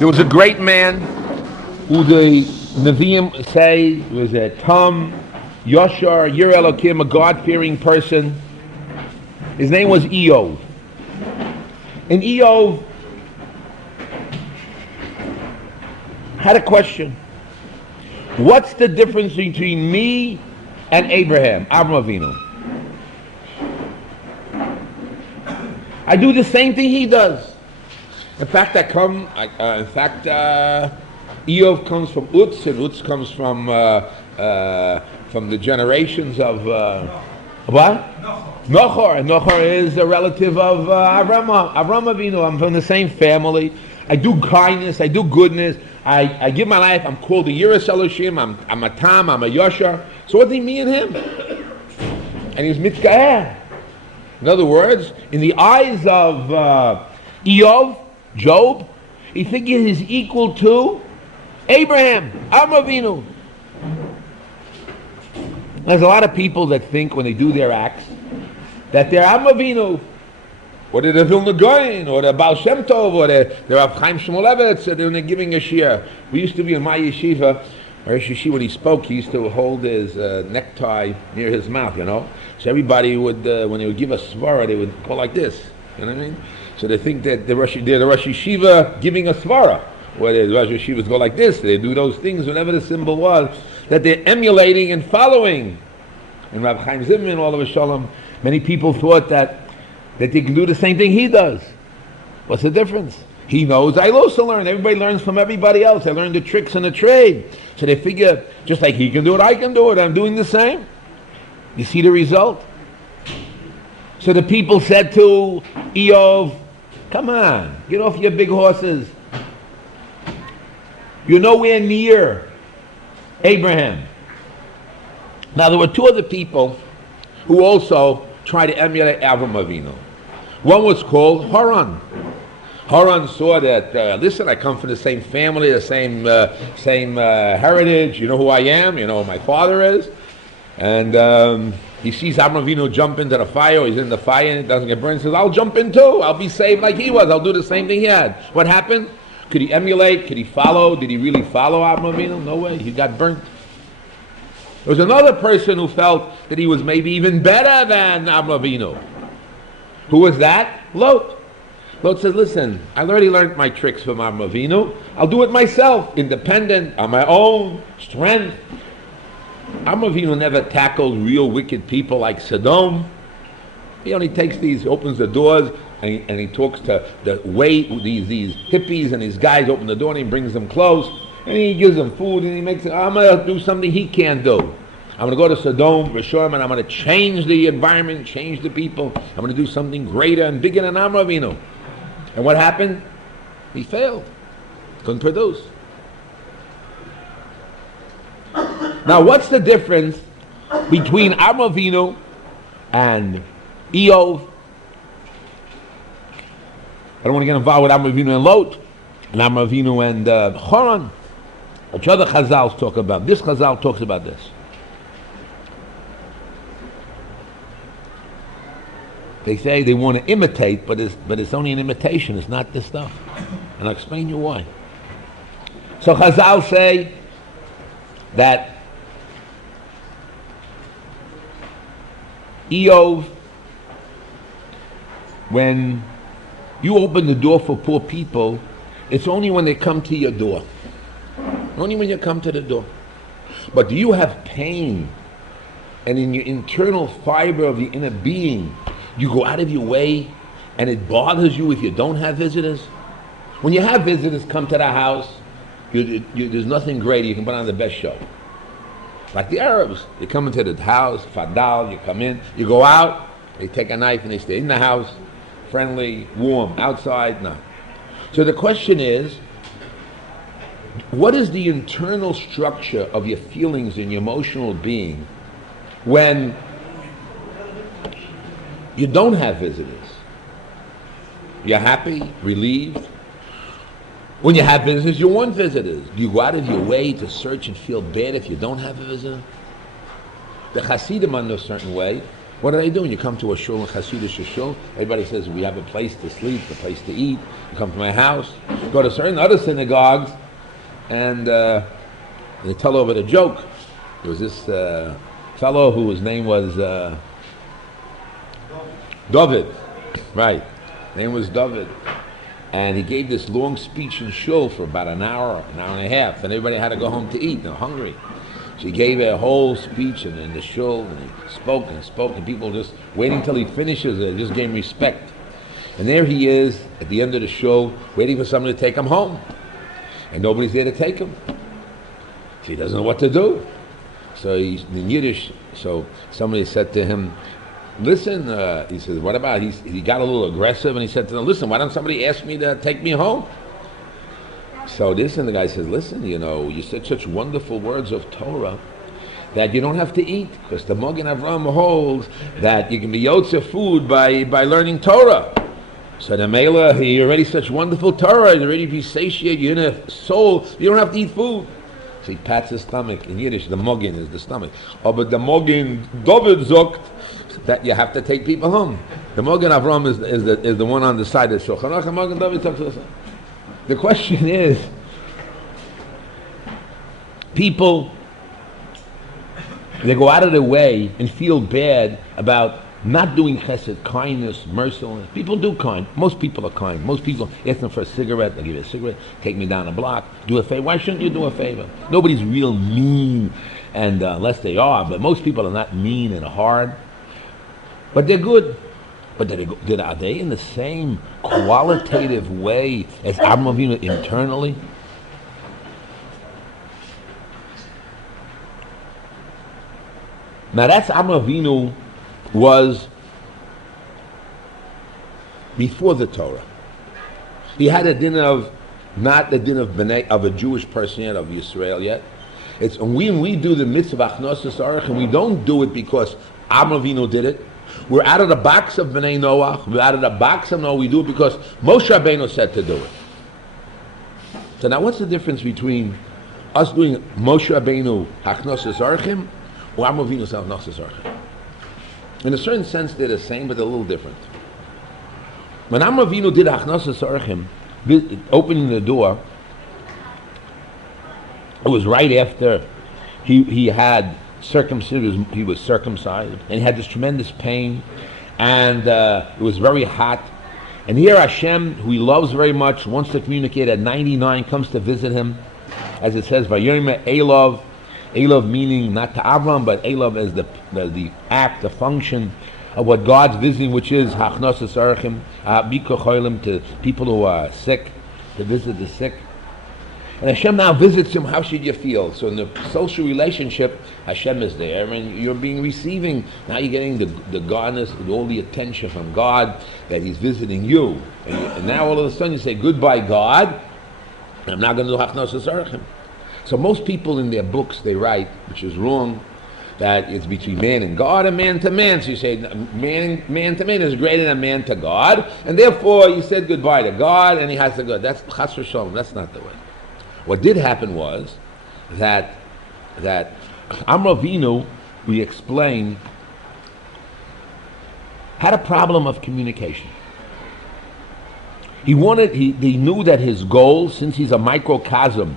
There was a great man who the Nevi'im say was a Tom, Yashar, Yir Elokim, a God-fearing person. His name was Iyov. And Iyov had a question. What's the difference between me and Avraham Avinu? I do the same thing he does. In fact, Iyov comes from Utz, and Utz comes from the generations of what? Nochor. And Nochor is a relative of Avraham Avinu. I'm from the same family. I do kindness. I do goodness. I give my life. I'm called a Yiras Eloshim. I'm a Tam. I'm a Yashar. So what's he me and him? And he's Mitzkaeh. In other words, in the eyes of Iyov, Job, he thinking he's equal to Abraham, Avinu. There's a lot of people that think when they do their acts that they're Avinu, or they're the Vilna Gaon, or the Baal Shem Tov, or they're Rav Chaim Shmulevitz, or they're giving a Shiur. We used to be in my yeshiva, when he spoke, he used to hold his necktie near his mouth, So everybody would, when they would give a svara, they would go like this. You know what I mean? So they think that they're the Rosh Yeshiva giving a svara, where the Rosh Yeshivas go like this. They do those things, whatever the symbol was, that they're emulating and following. And Rabbi Chaim Zimmerman, all of a shalom, many people thought that they can do the same thing he does. What's the difference? He knows, I also learn. Everybody learns from everybody else. I learn the tricks and the trade. So they figure, just like he can do it, I can do it. I'm doing the same. You see the result? So the people said to Iyov, come on, get off your big horses. You're nowhere near Abraham. Now there were two other people who also tried to emulate Avraham Avinu. One was called Haran. Haran saw that, listen, I come from the same family, the same heritage. You know who I am. You know who my father is. And he sees Avraham Avinu jump into the fire. He's in the fire and it doesn't get burned. He says, I'll jump in too. I'll be saved like he was. I'll do the same thing he had. What happened? Could he emulate? Could he follow? Did he really follow Avraham Avinu? No way. He got burnt. There was another person who felt that he was maybe even better than Avraham Avinu. Who was that? Lot. Lot says, listen, I already learned my tricks from Avraham Avinu. I'll do it myself, independent, on my own strength. Avraham Avinu never tackled real wicked people like Sodom. He only takes these, opens the doors, and he talks to these hippies and these guys open the door and he brings them close. And he gives them food and he makes it, I'm going to do something he can't do. I'm going to go to Sodom, Rishon, and I'm going to change the environment, change the people. I'm going to do something greater and bigger than Avraham Avinu. And what happened? He failed. Couldn't produce. Now, what's the difference between Avraham Avinu and Iyov? I don't want to get involved with Avraham Avinu and Lot, and Avraham Avinu and Haran. Which other Chazals talk about? This Chazal talks about this. They say they want to imitate, but it's only an imitation. It's not this stuff. And I'll explain you why. So Chazal say that Iyov, when you open the door for poor people, it's only when they come to your door. Only when you come to the door. But do you have pain? And in your internal fiber of your inner being, you go out of your way and it bothers you if you don't have visitors? When you have visitors come to the house, there's nothing greater. You can put on the best show. Like the Arabs. They come into the house, fadal, you come in, you go out, they take a knife and they stay in the house, friendly, warm, outside, no. So the question is, what is the internal structure of your feelings and your emotional being when you don't have visitors? You're happy, relieved. When you have visitors, you want visitors. Do you go out of your way to search and feel bad if you don't have a visitor? The Hasidim are in a certain way. What do they do when you come to a shul, a Hasidic shul? Everybody says, we have a place to sleep, a place to eat. You come to my house. You go to certain other synagogues, and they tell over the joke. There was this fellow whose name was David. Right. His name was David. And he gave this long speech in shul for about an hour and a half, and everybody had to go home to eat. They're hungry. So he gave a whole speech in the shul, and he spoke, and people just waiting till he finishes it, just gave respect. And there he is at the end of the shul, waiting for somebody to take him home. And nobody's there to take him. So he doesn't know what to do. So he's in Yiddish, so somebody said to him, listen, he says, what about, he got a little aggressive, and he said to them, listen, why don't somebody ask me to take me home? So the guy says, listen, you said such wonderful words of Torah that you don't have to eat, because the Magen Avraham holds that you can be yotze food by learning Torah. So the Mela, you already such wonderful Torah, you already be satiated, you're in a soul, you don't have to eat food. So he pats his stomach. In Yiddish, the Magen is the stomach. Oh, but the Magen David zogt that you have to take people home. The Magen Avraham is the one on the side of Shulchan Aruch, and Magen David talks to the side. The question is, people, they go out of their way and feel bad about not doing chesed, kindness, mercifulness. People do kind. Most people are kind. Most people ask them for a cigarette, they give you a cigarette, take me down a block, do a favor. Why shouldn't you do a favor? Nobody's real mean, and unless they are, but most people are not mean and hard. But they're good. But are they in the same qualitative way as Avraham Avinu internally? Now that's Avraham Avinu was before the Torah. He had a din of, not the din of B'nai, of a Jewish person yet, of Yisrael yet. It's when we do the mitzvah Achnosas Arach, and we don't do it because Avraham Avinu did it. We're out of the box of B'nai Noach. We're out of the box of Noah. We do it because Moshe Rabbeinu said to do it. So now, what's the difference between us doing Moshe Rabbeinu Achnosas Arachim or Avraham Avinu's Achnosas Arachim? In a certain sense, they're the same, but they're a little different. When Avraham Avinu did Achnosas Arachim, opening the door, it was right after he had circumcision. He was circumcised, and he had this tremendous pain, and it was very hot. And here Hashem, who he loves very much, wants to communicate at 99, comes to visit him, as it says, Vayomer Iyov. Iyov meaning not to Avraham, but Iyov as the act, the function of what God's visiting, which is Hachnosas Arachim, Biko Cholim, to people who are sick, to visit the sick. And Hashem now visits him. How should you feel? So in the social relationship, Hashem is there, and you're receiving. Now you're getting the godness, all the attention from God that He's visiting you. And now all of a sudden you say, "Goodbye, God. I'm not going to do Hachnosas Arachim." So most people in their books they write, which is wrong, that it's between man and God and man to man. So you say man to man is greater than man to God, and therefore you said goodbye to God, and He has to go. That's Chas v'Shalom. That's not the way. What did happen was that Avraham Avinu, we explained, had a problem of communication. He knew that his goal, since he's a microcosm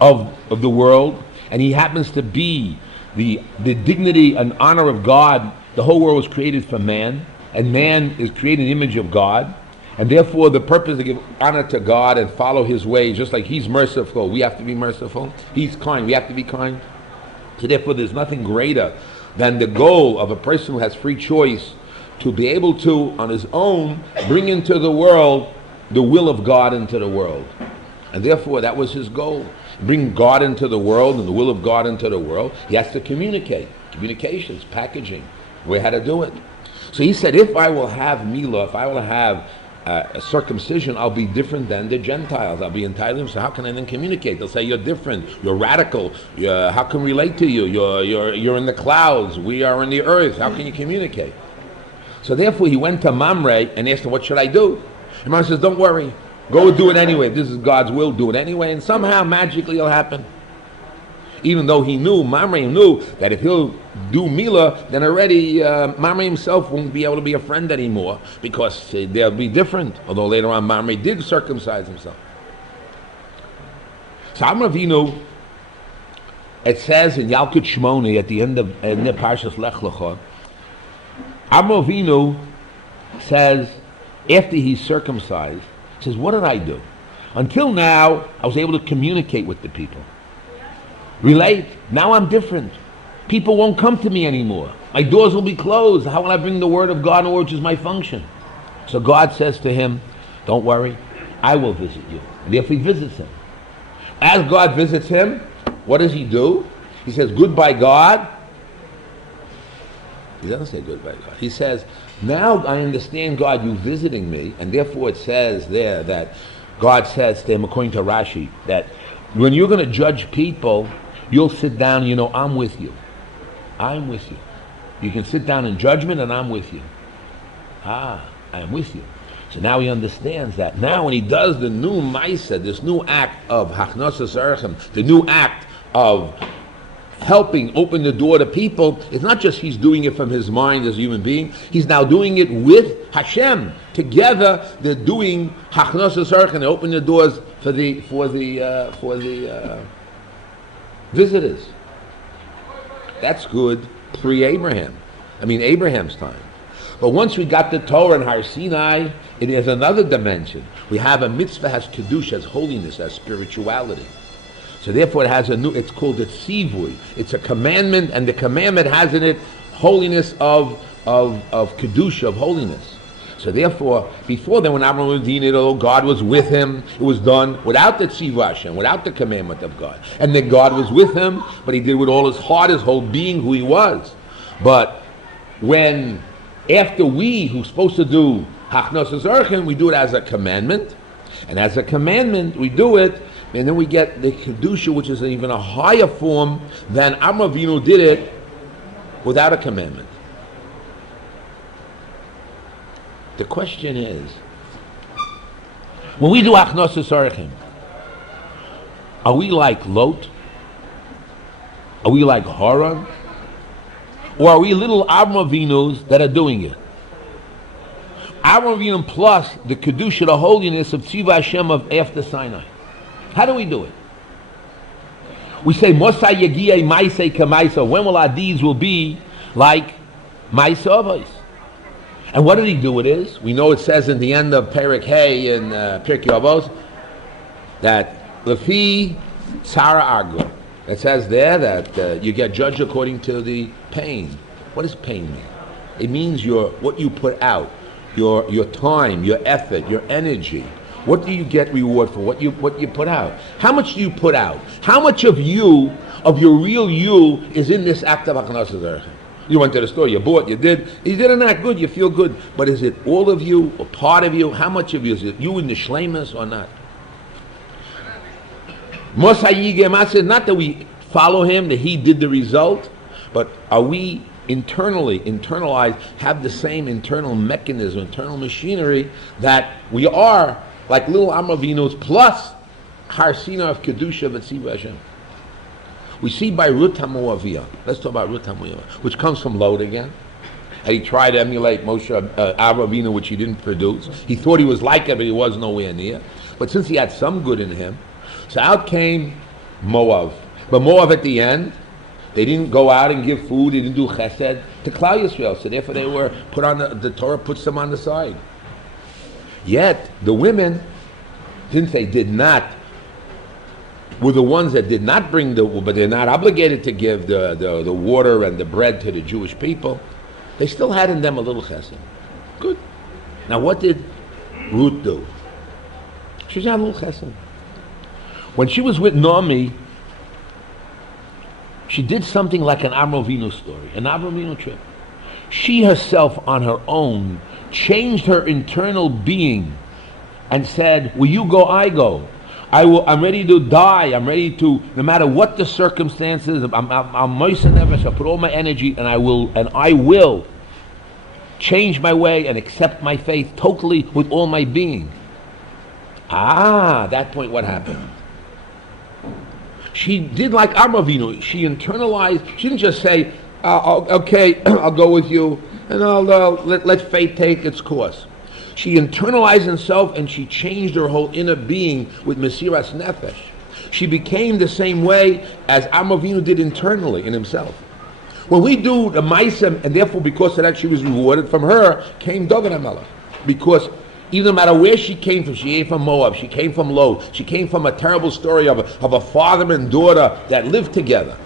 of the world, and he happens to be the dignity and honor of God, the whole world was created for man, and man is created in the image of God. And therefore, the purpose to give honor to God and follow His ways, just like He's merciful, we have to be merciful. He's kind, we have to be kind. So therefore, there's nothing greater than the goal of a person who has free choice to be able to, on his own, bring into the world the will of God into the world. And therefore, that was his goal. Bring God into the world and the will of God into the world. He has to communicate. Communications, packaging, way how to do it. So he said, if I will have milah, if I will have a circumcision, I'll be different than the Gentiles. I'll be entitled. So how can I then communicate? They'll say you're different, you're radical. How can we relate to you? You're in the clouds. We are in the earth. How can you communicate? So therefore, he went to Mamre and asked him, "What should I do?" And Mamre says, "Don't worry. Go do it anyway. If this is God's will, do it anyway, and somehow magically it'll happen." even though he knew, Mamre knew, that if he'll do Mila, then already Mamre himself won't be able to be a friend anymore, because they'll be different, although later on Mamre did circumcise himself. So Avraham Avinu, it says in Yalkut Shmoni at the end of the Parshas Lech Lecha, Avraham Avinu says, after he's circumcised, he says, what did I do? Until now, I was able to communicate with the people. Relate. Now I'm different. People won't come to me anymore. My doors will be closed. How will I bring the word of God, which is my function? So God says to him, don't worry, I will visit you. And therefore he visits him. As God visits him, what does he do? He says, goodbye, God. He doesn't say goodbye, God. He says, now I understand, God, you visiting me, and therefore it says there that God says to him, according to Rashi, that when you're going to judge people, you'll sit down, I'm with you. I'm with you. You can sit down in judgment, and I'm with you. I am with you. So now he understands that. Now when he does the new Maisa, this new act of Hachnosas Erchem, the new act of helping open the door to people, it's not just he's doing it from his mind as a human being, he's now doing it with Hashem. Together they're doing Hachnosas Erchem, they open the doors for the visitors. That's good pre-Abraham. Abraham's time. But once we got the Torah and Har Sinai, it is another dimension. We have a mitzvah has kedusha, has holiness, has spirituality. So therefore it has it's called a tzivui. It's a commandment, and the commandment has in it holiness of kedusha, of holiness. So therefore, before then, when Avraham was doing it, although God was with him, it was done without the tzivui Hashem, without the commandment of God. And then God was with him, but he did with all his heart, his whole being, who he was. But when after who's supposed to do Hachnosas Erchem, we do it as a commandment, and as a commandment we do it, and then we get the kedusha, which is even a higher form than Avraham Avinu did it without a commandment. The question is, when we do Hachnosas Erchem, are we like Lot? Are we like Haran? Or are we little Avraham Avinus that are doing it? Avraham Avinu plus the kedusha, the holiness of Tzivah Hashem of after Sinai. How do we do it? We say, Mosai Yegiyei Maisei Kamaisa. When will our deeds will be like Maisa Avos? And what did he do with this? We know it says in the end of Perek Hey in Pirkei Avos that Lefi Tzara Argo. It says there that you get judged according to the pain. What does pain mean? It means what you put out, your time, your effort, your energy. What do you get reward for? What you put out? How much do you put out? How much of you, of your real you, is in this act of Hachnosas Erchem? You went to the store, you bought, you didn't act good, you feel good. But is it all of you or part of you? How much of you? Is it you in the shleimus or not? Not that we follow him, that he did the result, but are we internalized, have the same internal mechanism, internal machinery, that we are like little Avraham Avinus plus Har Sinai of Kedusha V'Tzivah Hashem. We see by Ruth HaMoaviyah. Let's talk about Ruth HaMoaviyah, which comes from Lot again. And he tried to emulate Moshe Avraham Avinu, which he didn't produce. He thought he was like it, but he was nowhere near. But since he had some good in him, so out came Moab. But Moab at the end, they didn't go out and give food, they didn't do chesed to Klal Yisrael. So therefore they were put on the Torah puts them on the side. Yet the women, since they did not, were the ones that did not bring but they're not obligated to give the water and the bread to the Jewish people, they still had in them a little chesed. Good. Now what did Ruth do? She had a little chesed. When she was with Naomi, she did something like an Avraham Avinu story, an Avraham Avinu trip. She herself, on her own, changed her internal being and said, "Will you go? I go. I'm ready to die. I'm ready to, no matter what the circumstances. I'm moist never. So I put all my energy, and I will change my way and accept my faith totally with all my being." At that point, what happened? She did like Avraham Avinu. She internalized. She didn't just say, "Okay, I'll go with you, and I'll let fate take its course." She internalized herself, and she changed her whole inner being with Mesiras Nefesh. She became the same way as Avraham Avinu did internally in himself. When we do the Ma'aseh, and therefore because of that she was rewarded, from her came David HaMelech. Because even no matter where she came from, she came from Moab, she came from Lod, she came from a terrible story of a father and daughter that lived together.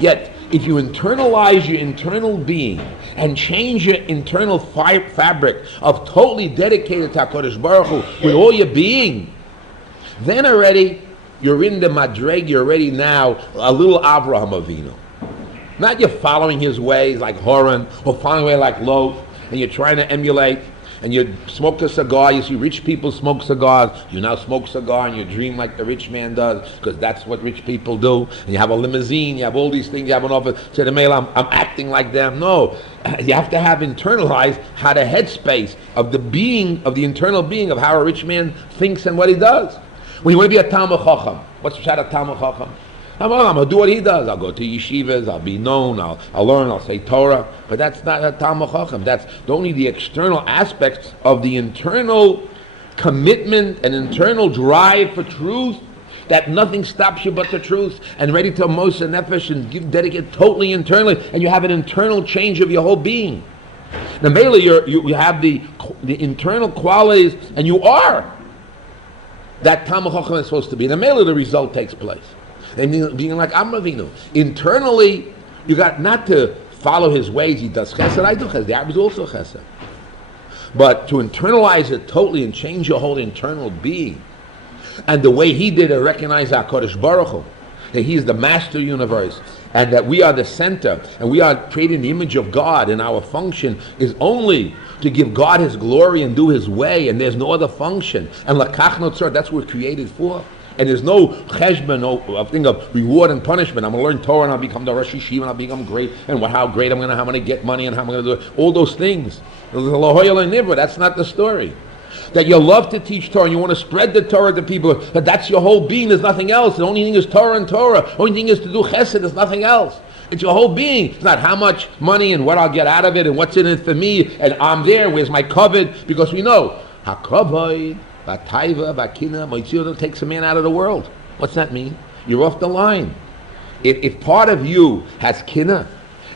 Yet, if you internalize your internal being and change your internal fabric of totally dedicated to HaKadosh Baruch Hu with all your being, then already you're in the Madreg, you're already now a little Avraham Avinu. Not you're following his ways like Horan, or following way like Lot, and you're trying to emulate, and you smoke a cigar, you see rich people smoke cigars, you now smoke a cigar and you dream like the rich man does, because that's what rich people do, and you have a limousine, you have all these things, you have an office, say to mail, I'm acting like them. No, you have to have internalized how the headspace of the being, of the internal being, of how a rich man thinks and what he does. When you want to be a Talmid Chacham, what's the shot of Talmid Chacham? I'm going to do what he does. I'll go to yeshivas, I'll be known, I'll learn, I'll say Torah. But that's not a Talmid Chacham. That's only the external aspects of the internal commitment and internal drive for truth, that nothing stops you but the truth, and ready to Moshe Nefesh and dedicate totally internally, and you have an internal change of your whole being. Now, mainly you have the internal qualities, and you are that Talmid Chacham is supposed to be. Now, mainly the result takes place. And being like Avraham Avinu. Internally, you got not to follow his ways. He does chesed, I do chesed. The Arab is also chesed. But to internalize it totally and change your whole internal being. And the way he did it, recognize HaKadosh Baruch Hu, that he is the master universe, and that we are the center, and we are creating the image of God, and our function is only to give God his glory and do his way, and there's no other function. And lakach notzor, that's what we're created for. And there's no cheshbon, no thing of reward and punishment. I'm going to learn Torah and I'll become the Rosh Yeshiva and I'll become great. And how great I'm going to get money and how I'm going to do it. All those things. That's not the story. That you love to teach Torah and you want to spread the Torah to people. But that's your whole being. There's nothing else. The only thing is Torah and Torah. The only thing is to do chesed. There's nothing else. It's your whole being. It's not how much money and what I'll get out of it and what's in it for me. And I'm there. Where's my kavod? Because we know, hakavod. Bataiva, Bakina, Moitzion takes a man out of the world. What's that mean? You're off the line. If part of you has kina,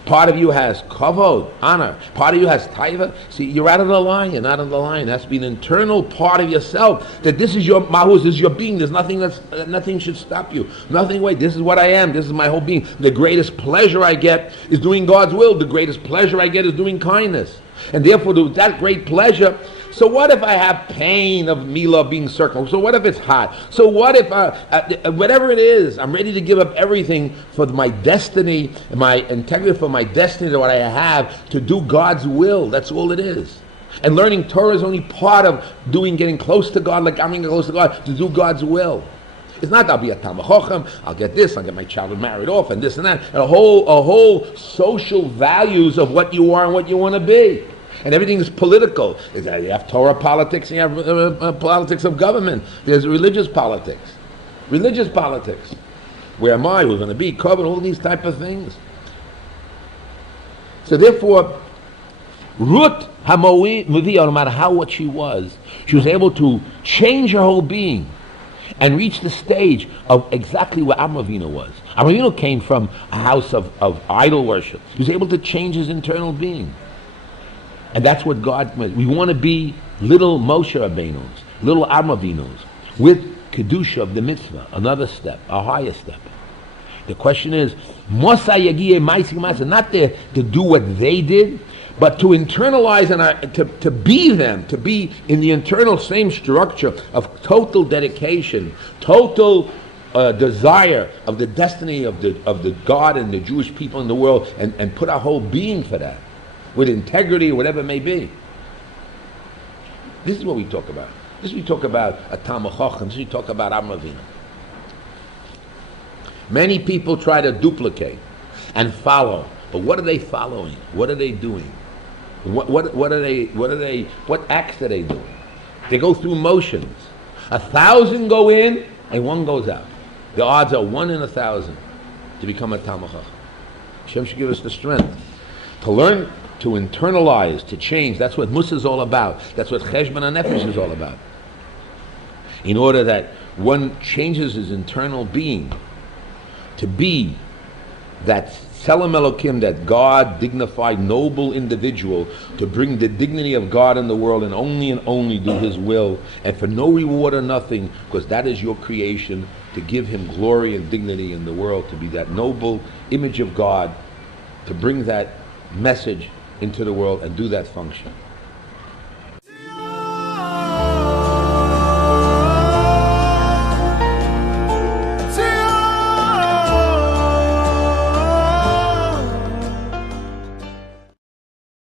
part of you has kavod, honor, part of you has taiva, see, you're out of the line, you're not on the line. It has to be an internal part of yourself, that this is your mahus, this is your being, there's nothing should stop you. Nothing, wait, this is what I am, this is my whole being. The greatest pleasure I get is doing God's will. The greatest pleasure I get is doing kindness. And therefore, with that great pleasure, so what if I have pain of Mila being circled? So what if it's hot? So what if, whatever it is, I'm ready to give up everything for my destiny, my integrity, for my destiny, to what I have, to do God's will. That's all it is. And learning Torah is only part of getting close to God, like I'm getting close to God, to do God's will. It's not I'll be a Talmid Chacham, I'll get this, I'll get my child married off, and this and that, and a whole social values of what you are and what you want to be. And everything is political. You have Torah politics and you have politics of government. There's religious politics. Religious politics. Where am I? Who's going to be? Covered, all these type of things. So therefore, Ruth Hamowi, no matter what she was able to change her whole being and reach the stage of exactly where Avraham Avinu was. Avraham Avinu came from a house of idol worship. He was able to change his internal being. And that's what God, we want to be little Moshe Rabbeinu's, little Avraham Avinu's, with Kedusha of the mitzvah, another step, a higher step. The question is, not there to do what they did, but to internalize and to be them, to be in the internal same structure of total dedication, total desire of the destiny of the God and the Jewish people in the world, and put our whole being for that, with integrity, whatever it may be. This is what we talk about. This is what we talk about a Talmid Chacham. This is what we talk about Avraham Avinu. Many people try to duplicate and follow, but what are they following? What are they doing? What acts are they doing? They go through motions. 1,000 go in and one goes out. The odds are 1 in 1,000 to become a Talmid Chacham. Hashem should give us the strength to learn, to internalize, to change. That's what Musa is all about. That's what Cheshbon HaNefesh is all about. In order that one changes his internal being to be that Tzelem Elokim, that God dignified, noble individual, to bring the dignity of God in the world and only do His will, and for no reward or nothing, because that is your creation, to give Him glory and dignity in the world, to be that noble image of God, to bring that message into the world and do that function.